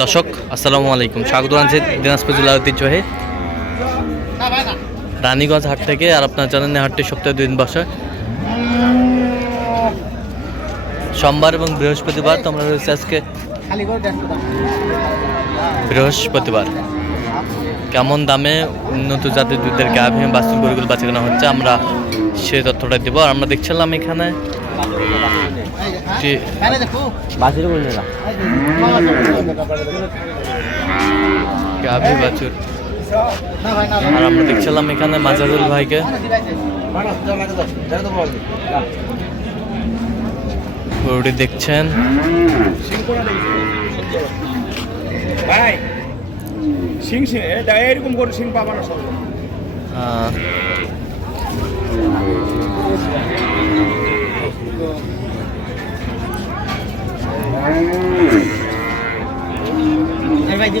দর্শক, আসসালামু আলাইকুম। স্বাগত জানাচ্ছি দিনাজপুর জেলা ঐতিহ্যবাহী রানীগঞ্জ হাট থেকে আর আপনার জানেন হাটটি সপ্তাহে দুই দিন বসে। সোমবার এবং বৃহস্পতিবার তোমরা রয়েছে আজকে বৃহস্পতিবার। কেমন দামে উন্নত জাতের দুধের গাভী এবং বাস্তব গরুগুলো বাঁচা হচ্ছে আমরা সে তথ্যটা দিব। আর আমরা দেখছিলাম এখানে গাভী বাছুর? আর আমরা দেখছিলাম এখানে মাজারুল ভাইকে। গরুটি দেখছেন? ভাই সিং সিং এরকম করে সিং পাবা না সব।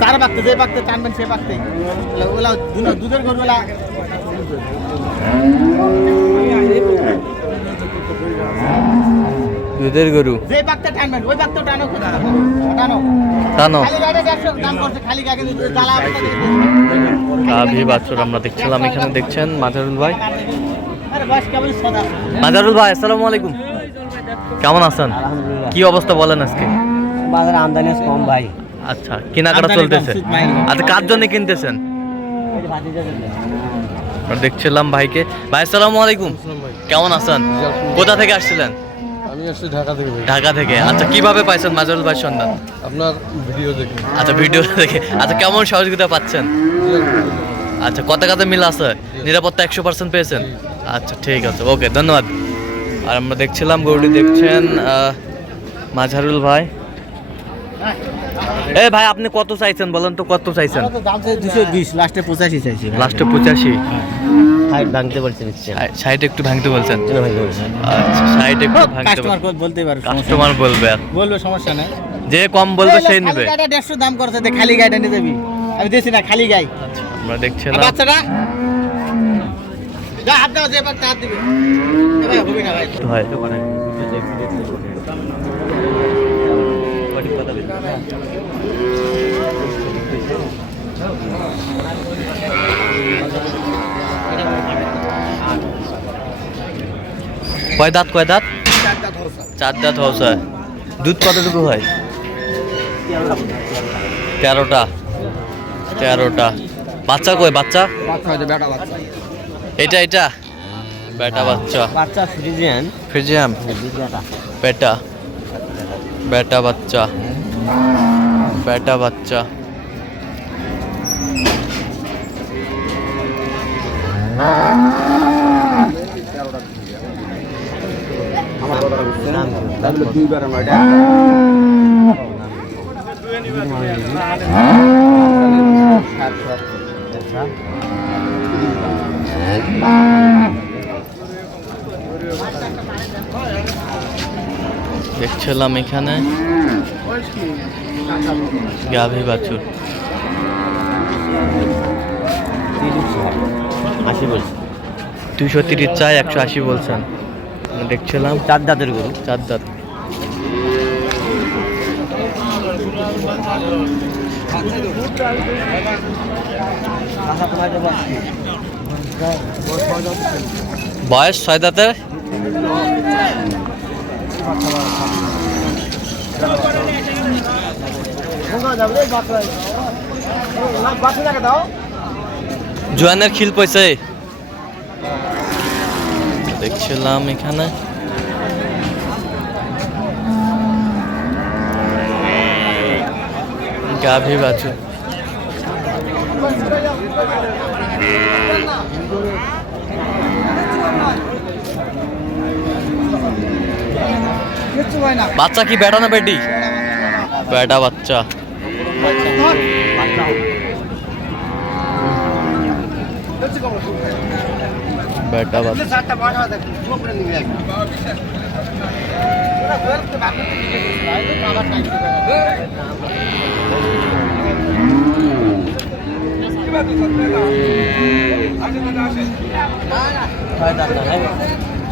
চার বাকতে যে বাকতে টানবেন সে বাকতে ওলা দুধের গরু ওলা দুধের গরু? যে বাকতে টানবেন ওই বাকতে টানো টানো। গাভী বাছুর আমরা দেখছিলাম এখানে দেখছেন মাজারুল ভাই। মাজারুল ভাই আসসালামু আলাইকুম। কেমন আছেন? কি অবস্থা বলেন আজকে? বাজারে আমদানি কম ভাই। আচ্ছা কেনাকাটা চলতেছে। আচ্ছা কার জন্য কিনতেছেন? দেখছিলাম ভাইকে। ভাই আসসালামু আলাইকুম। কেমন আছেন? কোথা থেকে আসছিলেন? আমি আসছি ঢাকা থেকে ঢাকা থেকে। আচ্ছা কীভাবে পাইছেন মাজারুল ভাই সন্ধান? আপনার ভিডিও দেখি। আচ্ছা ভিডিও দেখে। আচ্ছা কেমন সহযোগিতা পাচ্ছেন? আচ্ছা কত কত মিল আছে? নিরাপত্তা একশো পার্সেন্ট পেয়েছেন? আচ্ছা ঠিক আছে। ওকে ধন্যবাদ। আর আমরা দেখছিলাম গরুটি দেখছেন আহ, মাঝারুল ভাই। এ ভাই আপনি কত চাইছেন বলেন তো কত চাইছেন? দুশো বিশ লাস্টে পঁচাশি চাইছি লাস্টে পঁচাশি? ভাঙতে সাইড একটু ভাঙতে বলছেন? আচ্ছা সাইড একটু ভাঙতে বলতে পারো কাস্টমার বলবে বলবে সমস্যা নাই। যে কম বলবে সেই নেবে। দেড়শো দাম করছে খালি নিয়ে যাবি। আমি না খালি গাই আমরা দেখছিলাম। বাচ্চাটা? হাত দাও যে এবার হাত দিবে না ভাই। কয় দাঁত কয় দাঁত? চার দাঁত হচ্ছে দুধ কতটুকু হয়? তেরোটা। তেরোটা। বাচ্চা কই বাচ্চা? এটা এটা? বেটা বাচ্চা। বাচ্চা ফ্রিজিয়ান। ফ্রিজিয়াম বেটা। বেটা বাচ্চা। বেটা বাচ্চা। দেখছিলাম এখানে। গাভী বাছুর। আশি বলছি। দুইশো তিরিশ চাই একশো আশি বলছেন। দেখছিলাম। চার দাঁতের গরু। চার দাঁত। বয়স ছয় দাঁতের? জোয়ানের খিল পয়সে দেখছিলাম এখানে। গাভী বাছুর। বাচ্চা কি বেটা না বেটি? বেটা বাচ্চা। বেটা বাচ্চা।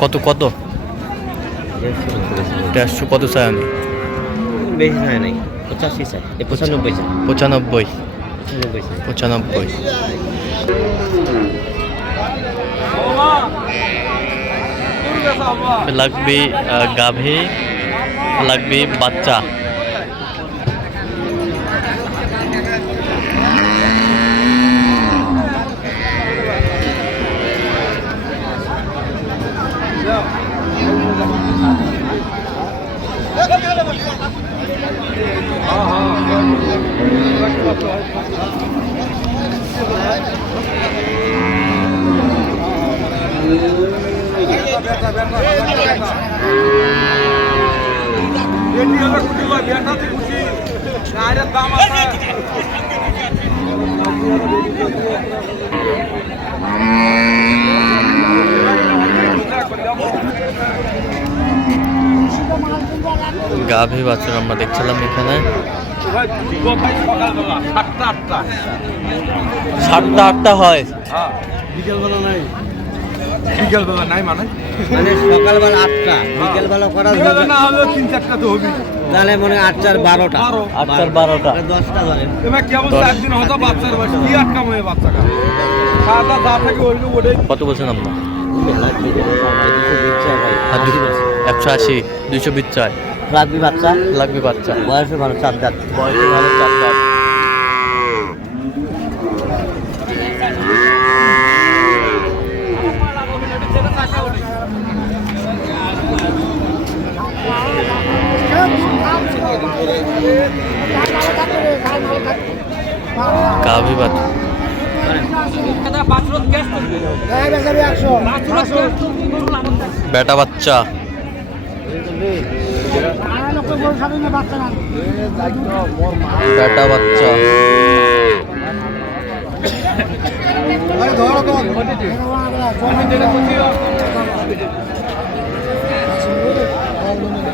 কত কত? দেড়শো কত চাই আমি? বেশি চাই নাই। পঁচাশি চাই পঁচানব্বই চাই পঁচানব্বই। পঁচানব্বই লাগবে গাভী লাগবে বাচ্চা। গাভী বাছুর আমরা দেখছিলাম এখানে। সাতটা আটটা। হয়। বিকেলবেলা নাই। বিকেলবেলা নাই মানে? মানে সকালবেলা আটটা বিকেলবেলা করা যাবে না হলে তিন চারটা তো হবে তাহলে মনে আটটার বারোটা। বারোটা। দশটা ধরেন। এবার কেমন দশ। চার দিন হতো বাচ্চার বয়স। কি আটকাম হয়ে বাচ্চাটা খাওয়া দাওয়া থাকে ওইগুলো ওটাই। কত বলছেন আপনার একশো আশি দুইশো চাই রাখবি বাচ্চা? লাগবে বাচ্চা। বয়সে ভালো চার দাঁত বয়সে ভালো চার চারটা বাচ্চা বেটা বাচ্চা। বেটা বাচ্চা। এই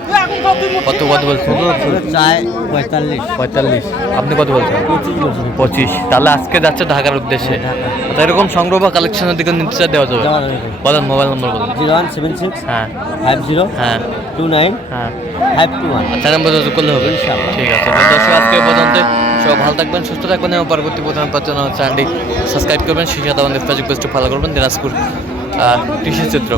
কত কত বলছেন? পঁয়তাল্লিশ। পঁয়তাল্লিশ। আপনি কত বলছেন? পঁচিশ তাহলে আজকে যাচ্ছে ঢাকার উদ্দেশ্যে। এরকম সংগ্রহ বা কালেকশনের দিকে নির্দেশ দেওয়া যাবে। দেওয়া যাবে। বলেন মোবাইল নম্বর বলেন। জিরো ওয়ান সেভেন সিক্স হ্যাঁ। ফাইভ জিরো হ্যাঁ। টু নাইন হ্যাঁ। Five two one. আচ্ছা নাম্বার যোগাযোগ করলে হবে। ঠিক আছে। দর্শক আজকে পর্যন্ত। সব ভালো থাকবেন সুস্থ থাকবেন এবং পরবর্তী প্রধান পাচ্ছেন চ্যানেলটি সাবস্ক্রাইব করবেন শিক্ষা দেওয়ান ফেসবুক পেজটি ফলো করবেন দিনাজপুর কৃষি চিত্র